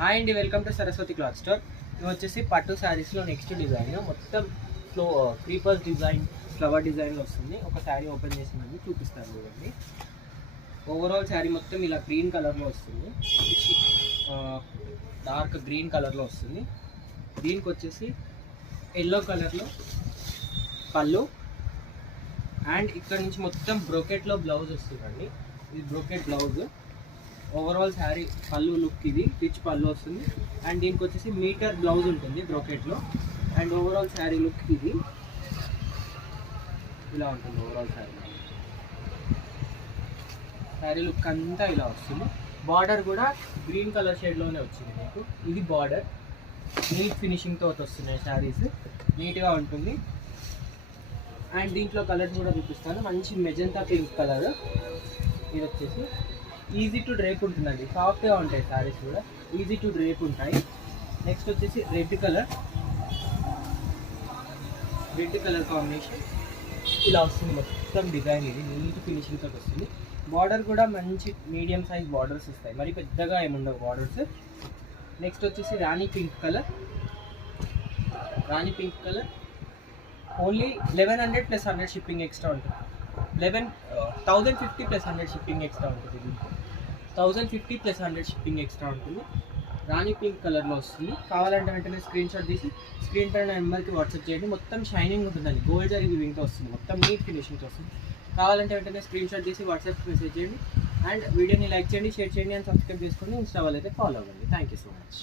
Hi అండి, welcome to Saraswati cloth store. ఇది వచ్చేసి పట్టు శారీస్లో నెక్స్ట్ డిజైన్ మొత్తం క్రీపర్స్ డిజైన్, ఫ్లవర్ డిజైన్లో వస్తుంది. ఒక శారీ ఓపెన్ చేసిందండి, చూపిస్తాను చూడండి. ఓవరాల్ శారీ మొత్తం ఇలా గ్రీన్ కలర్లో వస్తుంది, డార్క్ గ్రీన్ కలర్లో వస్తుంది. దీనికి వచ్చేసి ఎల్లో కలర్లో పళ్ళు అండ్ ఇక్కడ నుంచి మొత్తం బ్రోకెట్లో బ్లౌజ్ వస్తుందండి. ఇది బ్రోకెట్ బ్లౌజ్. ఓవరాల్ శారీ పళ్ళు లుక్ ఇది రిచ్ పళ్ళు వస్తుంది. అండ్ దీనికి వచ్చేసి మీటర్ బ్లౌజ్ ఉంటుంది బ్రోకెట్లో. అండ్ ఓవరాల్ శారీ లుక్ ఇది ఇలా ఉంటుంది. ఓవరాల్ శారీ లుక్ అంతా ఇలా వస్తుంది. బార్డర్ కూడా గ్రీన్ కలర్ షేడ్లోనే వచ్చింది మీకు. ఇది బార్డర్ నీట్ ఫినిషింగ్తో వస్తున్నాయి శారీస్, నీట్గా ఉంటుంది. అండ్ దీంట్లో కలర్స్ కూడా చూపిస్తాను. మంచి మెజంతా పింక్ కలర్. ఇది వచ్చేసి ఈజీ టు డ్రేప్ ఉంటుందండి, సాఫ్ట్గా ఉంటాయి శారీస్ కూడా, ఈజీ టు డ్రేప్ ఉంటాయి. నెక్స్ట్ వచ్చేసి రెడ్ కలర్ కాంబినేషన్ ఇలా వస్తుంది. మొత్తం డిజైన్ ఇది నీట్ ఫినిషింగ్తో వస్తుంది. బార్డర్ కూడా మంచి మీడియం సైజ్ బార్డర్స్ వస్తాయి, మరి పెద్దగా ఏముండవు బార్డర్స్. నెక్స్ట్ వచ్చేసి Rani pink colour only 1100 + 100 shipping extra ఉంటుంది. 1050 + 100 షిప్పింగ్ ఎక్స్ట్రా ఉంటుంది. 1050 + 100 షిప్పింగ్ ఎక్స్ట్రా ఉంటుంది. రాణి పింక్ కలర్లో వస్తుంది. కావాలంటే వెంటనే స్క్రీన్ షాట్ తీసి స్క్రీన్ పైన నెంబర్కి వాట్సాప్ చేయండి. మొత్తం షైనింగ్ ఉంటుందండి, గోల్డ్ జరీ వీవింగ్తో వస్తుంది, మొత్తం నీట్ ఫినిషింగ్తో వస్తుంది. కావాలంటే వెంటనే స్క్రీన్ షాట్ తీసి వాట్సాప్ మెసేజ్ చేయండి. అండ్ వీడియోని లైక్ చేయండి, షేర్ చేయండి, అండ్ సబ్స్క్రైబ్ చేసుకోండి. ఇన్స్టా వాళ్ళు అయితే ఫాలో అవ్వండి. Thank you so much.